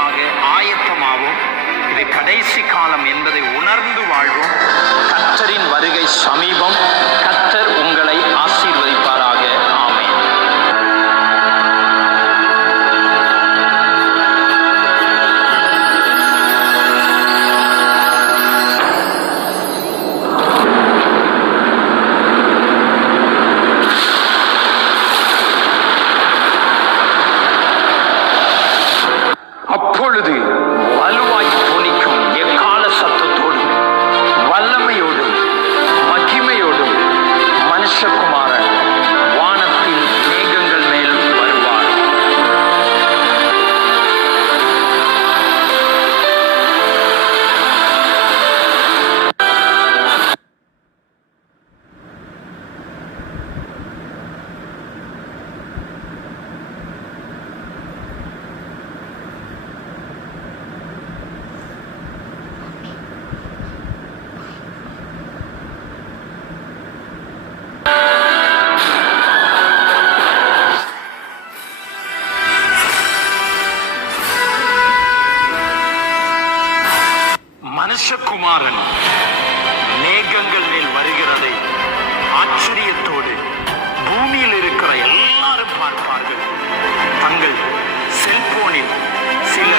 வருகைக்காக ஆயத்தமாவோம். இது கடைசி காலம் என்பதை உணர்ந்து வாழ்வோம். கர்த்தரின் வருகை சமீபம். கர்த்தர் உங்களை ஆசீர்வதிப்பாராக. ஆமென். அப்பொழுது வலுவாய் தொனிக்கும் எக்கால சத்தத்தோடும் வல்லமையோடும் மகிமையோடும் மனுஷகுமாரன் வானத்தின் மேகங்கள் மேல் வருவார். மனுஷகுமாரன் மேகங்கள் மேல் வருகிறதை ஆச்சரியத்தோடு பூமியில் இருக்கிற எல்லாரும் பார்ப்பார்கள். தங்கள் செல்போனில் சில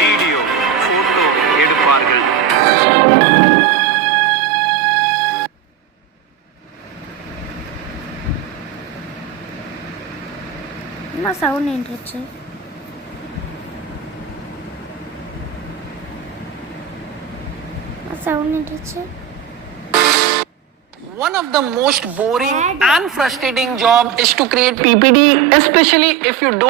வீடியோ போட்டோ எடுப்பார்கள். என்ன சவுண்ட் நின்றுச்சு? One of the most boring and frustrating job is to create PPT, especially if you don't.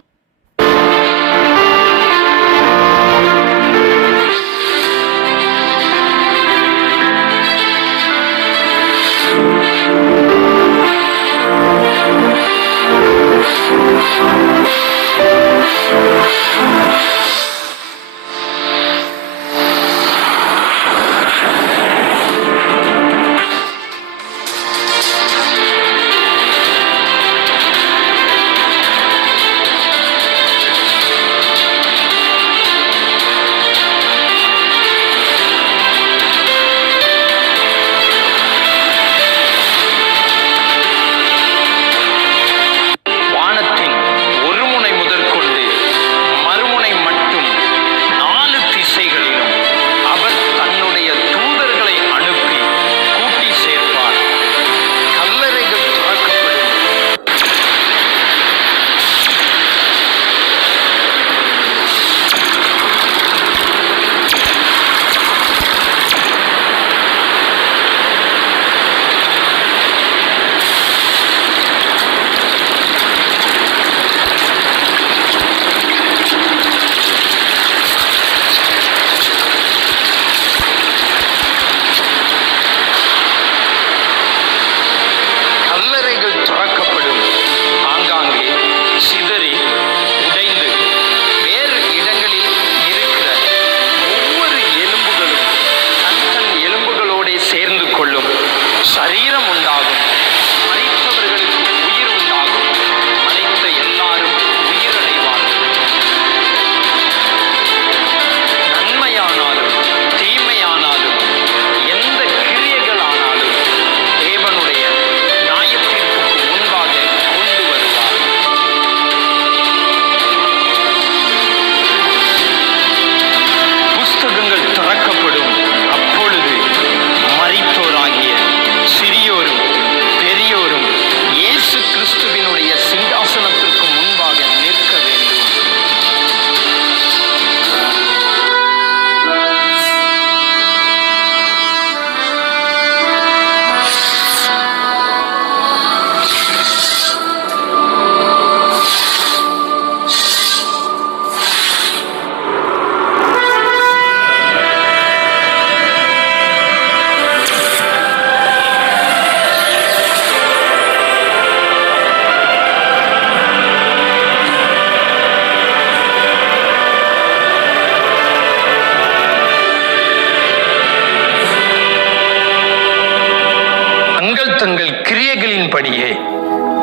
தங்கள் கிரியைகளின்படியே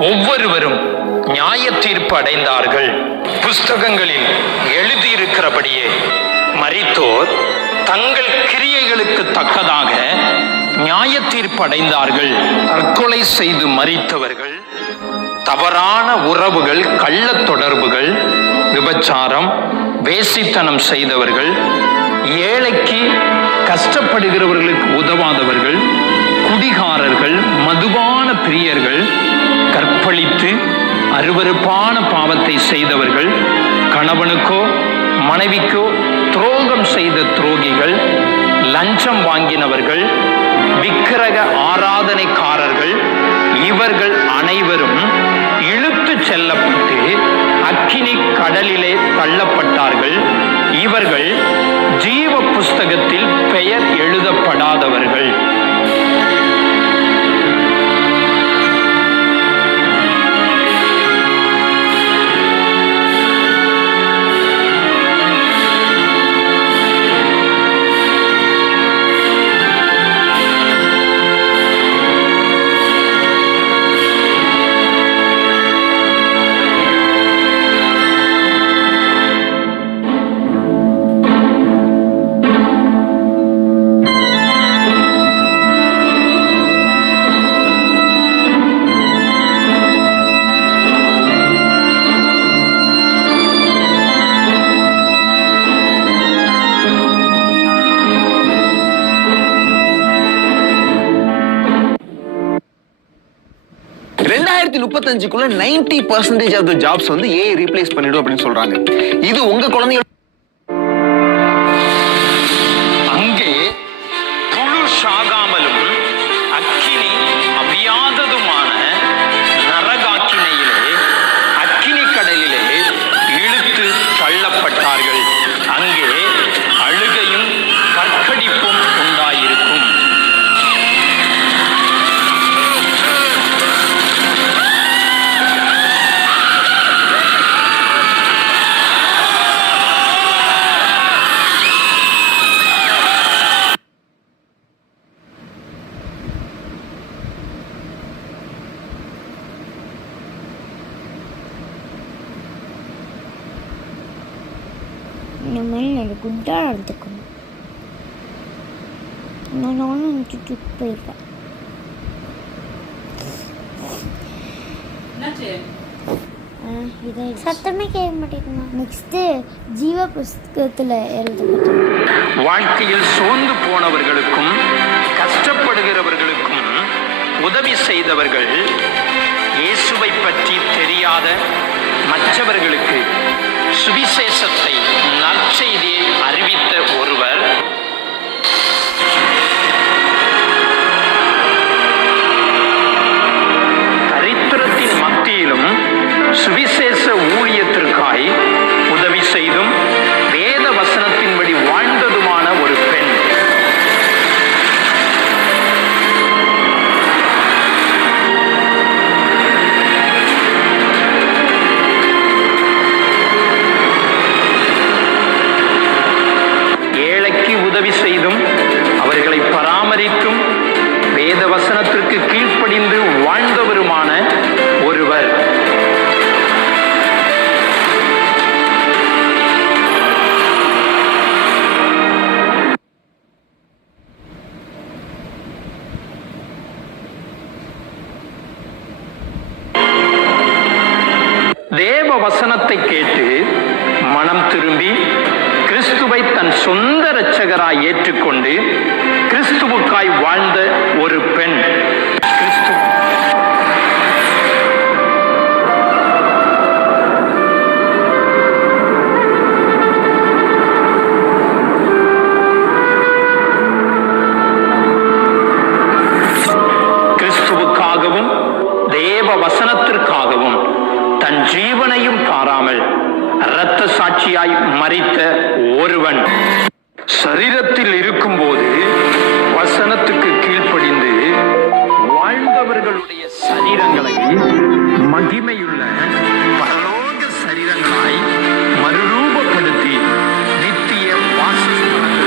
ஒவ்வொருவரும் நியாய தீர்ப்பு அடைந்தார்கள். புஸ்தகங்களில் எழுதியிருக்கிற எழுதியிருக்கிறபடியே மரித்தோர் தங்கள் கிரியைகளுக்கு தக்கதாக நியாய தீர்ப்பு அடைந்தார்கள். தற்கொலை செய்து மரித்தவர்கள், தவறான உறவுகள், கள்ள தொடர்புகள், விபச்சாரம், வேசித்தனம் செய்தவர்கள், ஏழைக்கு கஷ்டப்படுகிறவர்களுக்கு உதவாதவர்கள், குடிகாரர்கள், மதுபான பிரியர்கள், கற்பழித்து அருவருப்பான பாவத்தை செய்தவர்கள், கணவனுக்கோ மனைவிக்கோ துரோகம் செய்த துரோகிகள், லஞ்சம் வாங்கினவர்கள், விக்கிரக ஆராதனைக்காரர்கள், இவர்கள் அனைவரும் இழுத்து செல்லப்பட்டு அக்கினி கடலிலே தள்ளப்பட்டார்கள். இவர்கள் ஜீவ புஸ்தகத்தில் பெயர் எழுதப்படாதவர்கள். குள்ள 90% ஆஃப் தி ஜாப்ஸ் வந்து ஏஐ ரீப்ளேஸ் பண்ணிடும் அப்படின்னு சொல்றாங்க. இது உங்க குழந்தைகள் அங்கே புழு சாகாமலும் அக்கினி அவியாததுமான நரகாக்கினையிலே அக்கினி கடலிலே இழுத்து தள்ளப்பட்டார்கள். அங்கே அழுகையும் கற்கடிப்பும் உண்டாயிருக்கும். இனிமேல் எனக்கு குட்டாக நடந்துக்கணும். நானும் சுற்றி போயிருக்கேன். சத்தமே கேட்க மாட்டேங்குமா? நெக்ஸ்ட்டு ஜீவ புஸ்தகத்தில் எழுதப்பட்டது. வாழ்க்கையில் சோர்ந்து போனவர்களுக்கும் கஷ்டப்படுகிறவர்களுக்கும் உதவி செய்தவர்கள், இயேசுவை பற்றி தெரியாத மற்றவர்களுக்கு சுவிசேஷத்தை, நற்செய்தியை அறிவித்த ஒருவர் தரித்திரத்தின் மத்தியிலும் சுவிசேஷ ஊழியத்திற்காய் உதவி செய்தும் வேத வசனத்தின்படி வாழ்ந்ததுமான ஒரு பெண். ஏழைக்கு உதவி செய்தும் அவர்களை பராமரித்தும் வேத வசனத்திற்கு கீழ்ப்படிந்து வாழ்ந்தவருமான ஒருவர். தேவ வசனத்தை கேட்டு மனம் திரும்பி கிறிஸ்துவை தன் சொந்த இரட்சகராய் ஏற்றுக்கொண்டு கிறிஸ்துவுக்காய் வாழ்ந்த ஒரு பெண். கிறிஸ்துவுக்காகவும் தேவ வசனத்திற்காகவும் தன் ஜீவனையும் பாராமல் இரத்த சாட்சியாய் மரித்த ஒருவன். சரீரத்தில் இருக்கும்போது வசனத்துக்கு கீழ்ப்படிந்து வாழ்ந்தவர்களுடைய சரீரங்களை மகிமையுள்ள பரலோக சரீரங்களாய் மறுரூபப்படுத்தி நித்திய வாசஸ்தலத்திற்கு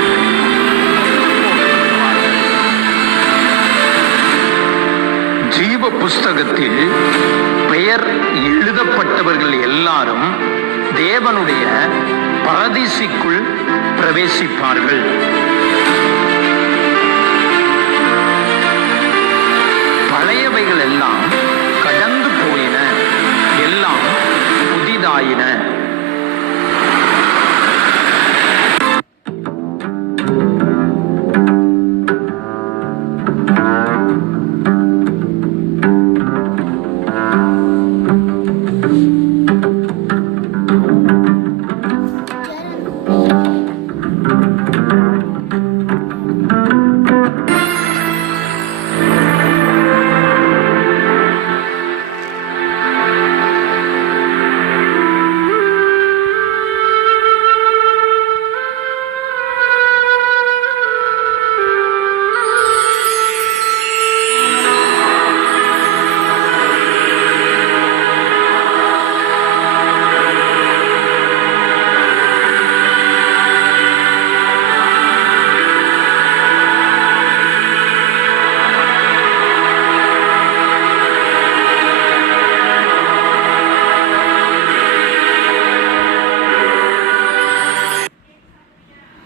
ஜீவ புஸ்தகத்தில் பெயர் எழுதப்பட்டவர்கள் எல்லாரும் தேவனுடைய பரதீசிக்குள் பிரவேசிப்பார்கள். பழையவைகள் எல்லாம் கடந்து போயின, எல்லாம் புதிதாயின.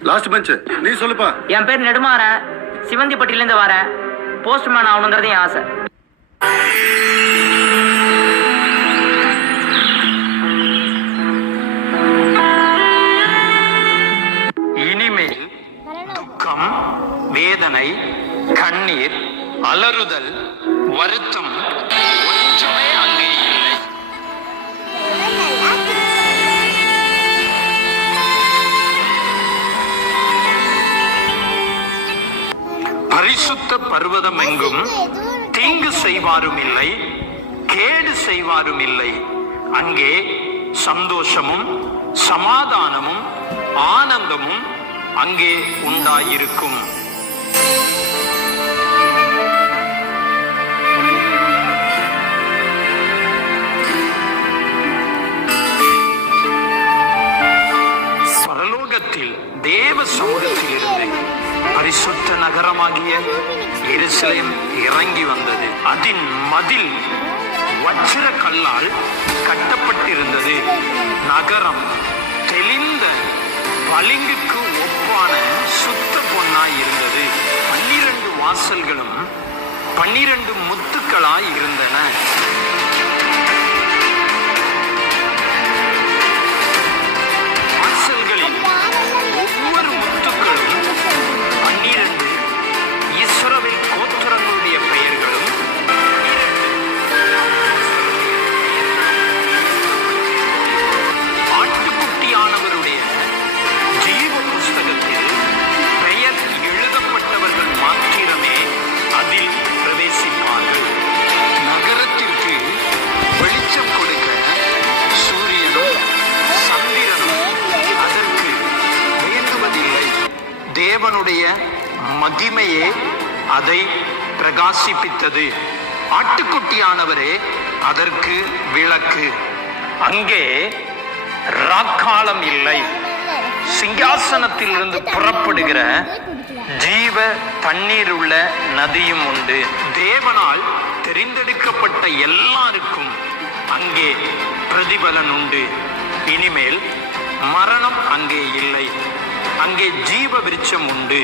லாஸ்ட் பெஞ்ச் நீ சொல்லுப்பா. என் பேர் நெடுமாறன், சிவந்திப்பட்டியிலேருந்து வரேன். போஸ்ட்மேன் ஆகணுங்கிறது என் ஆசை. இனிமேல் துக்கம், வேதனை, கண்ணீர், அலறுதல், வருத்தம் ஒன்றுமே அங்கே இல்லை. பரிசுத்த பர்வதம் எங்கும் தீங்கு செய்வாரும் இல்லை, கேடு செய்வாரும் இல்லை. அங்கே சந்தோஷமும் சமாதானமும் ஆனந்தமும் அங்கே உண்டாயிருக்கும். பரலோகத்தில் தேவ சமூகத்தில் இருந்து பரிசுத்த நகரமாகிய எருசலேம் இறங்கி வந்தது. அதன் மதில் வச்சிர கல்லால் கட்டப்பட்டிருந்தது. நகரம் தெளிந்த பளிங்குக்கு ஒப்பான சுத்த பொன்னாய் இருந்தது. 12 வாசல்களும் 12 முத்துக்களாய் இருந்தன. வாசல்களில் ஒவ்வொரு முத்துக்களும் 12 இஸ்ரவேல் கோத்திரங்களுடைய பெயர்களும், ஆட்டுக்குட்டியானவருடைய ஜீவ புஸ்தகத்தில் பெயர் எழுதப்பட்டவர்கள் மாத்திரமே அதில் பிரவேசிப்பார்கள். நகரத்திற்கு வெளிச்சம் கொடுக்க சூரியனும் சந்திரனும் அதற்கு வேண்டுவதில்லை. தேவனுடைய மகிமையே அதை பிரகாசிப்பித்தது. ஆட்டுக்குட்டியானவரே அதற்கு விளக்கு. அங்கே ராக்காலம் இல்லை. சிங்காசனத்திலிருந்து புறப்படுகிற ஜீவ தண்ணீர் உள்ள நதியும் உண்டு. தேவனால் தெரிந்தெடுக்கப்பட்ட எல்லாருக்கும் அங்கே பிரதிபலன் உண்டு. இனிமேல் மரணம் அங்கே இல்லை. அங்கே ஜீவ விருட்சம் உண்டு.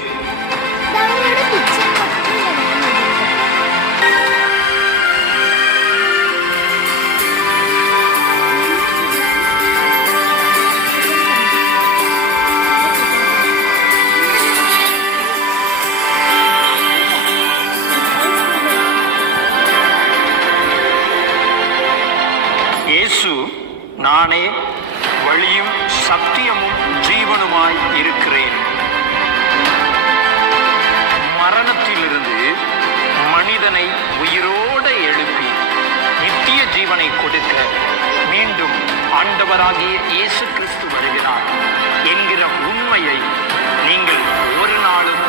இயேசு, நானே வழியும் சத்தியமும் ஜீவனுமாய் இருக்கிறேன். மரணத்திலிருந்து மனிதனை உயிரோடு எழுப்பி நித்திய ஜீவனை கொடுக்க மீண்டும் ஆண்டவராகிய இயேசு கிறிஸ்து வருகிறார் என்கிற உண்மையை நீங்கள் ஒரு நாளும்